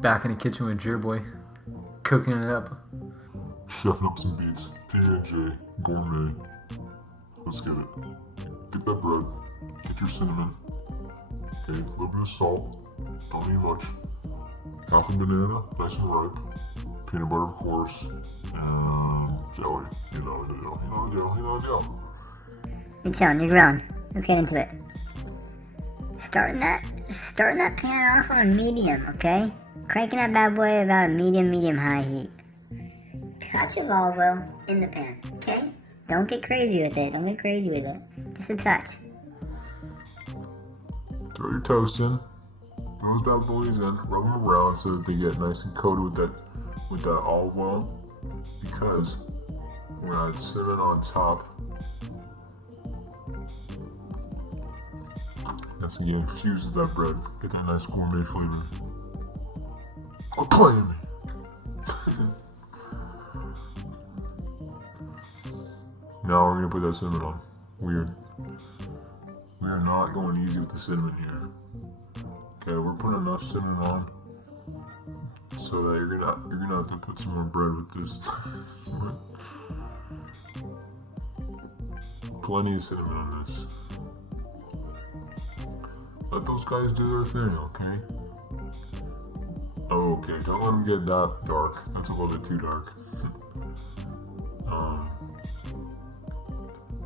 Back in the kitchen with Jerry Boy, cooking it up. Chefing up some beats. PB&J, Gourmet. Let's get it. Get that bread. Get your cinnamon. Okay, a little bit of salt. Don't need much. Half a banana, nice and ripe. Peanut butter, of course. And jelly. You know the deal. You know the deal. You know the deal. You're chilling, you're grown. Let's get into it. Starting that pan off on medium, okay? Cranking that bad boy about a medium high heat. Touch of olive oil in the pan, okay? Don't get crazy with it. Don't get crazy with it. Just a touch. Throw your toast in. Throw those bad boys in. Rub them around so that they get nice and coated with that olive oil. Because we're gonna add cinnamon on top. That's again infuses that bread. Get that nice gourmet flavor. Quit playing me. Now we're gonna put that cinnamon on. We are not going easy with the cinnamon here. Okay, we're putting enough cinnamon on so that you're gonna have to put some more bread with this. Plenty of cinnamon on this. Let those guys do their thing, okay? Oh, okay, don't let them get that dark. That's a little bit too dark.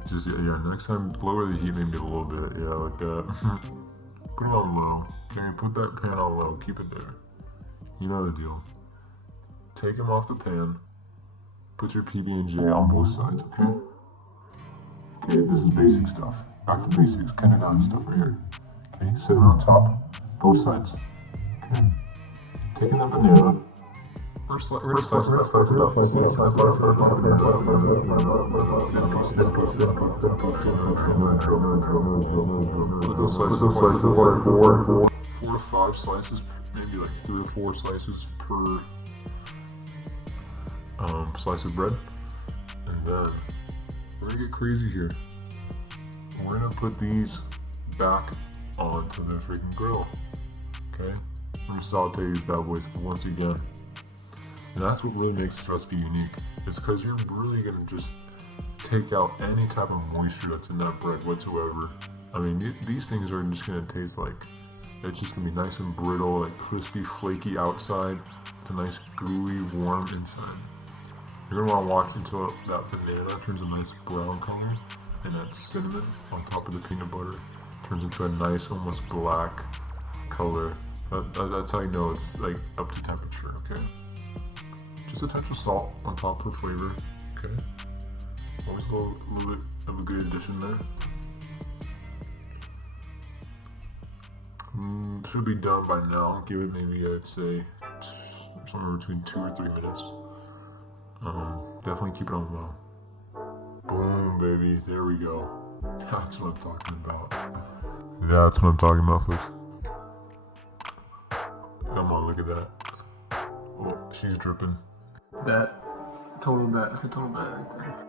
Just, yeah, next time, lower the heat maybe a little bit. Yeah, like that. Put it on low. Okay, put that pan on low. Keep it there. You know the deal. Take them off the pan. Put your PB&J on both sides, okay? Okay, this is basic stuff. Back to basics. Kindergarten stuff right here. Okay, sit on top, both sides. Okay. Taking the banana. We're gonna slice it up. Put those slices 4 to 5 slices, maybe like 3 or 4 slices per slice of bread. And then we're gonna get crazy here. We're gonna put these back onto the freaking grill. Okay? I'm gonna saute these bad boys once again. And that's what really makes this recipe unique. It's because you're really gonna just take out any type of moisture that's in that bread whatsoever. I mean, these things are just gonna taste like, it's just gonna be nice and brittle, like crispy, flaky outside. It's a nice gooey, warm inside. You're gonna wanna watch until that banana turns a nice brown color, and that cinnamon on top of the peanut butter turns into a nice, almost black color. That's how you know it's like up to temperature, okay? Just a touch of salt on top for flavor, okay? Always a little bit of a good addition there. Should be done by now. Give it maybe, I'd say, somewhere between 2 or 3 minutes. Definitely keep it on low. Boom, baby, there we go. That's what I'm talking about. That's what I'm talking about, folks. Come on, look at that. Oh, she's dripping. Bet. Total bet. It's a total bet right there.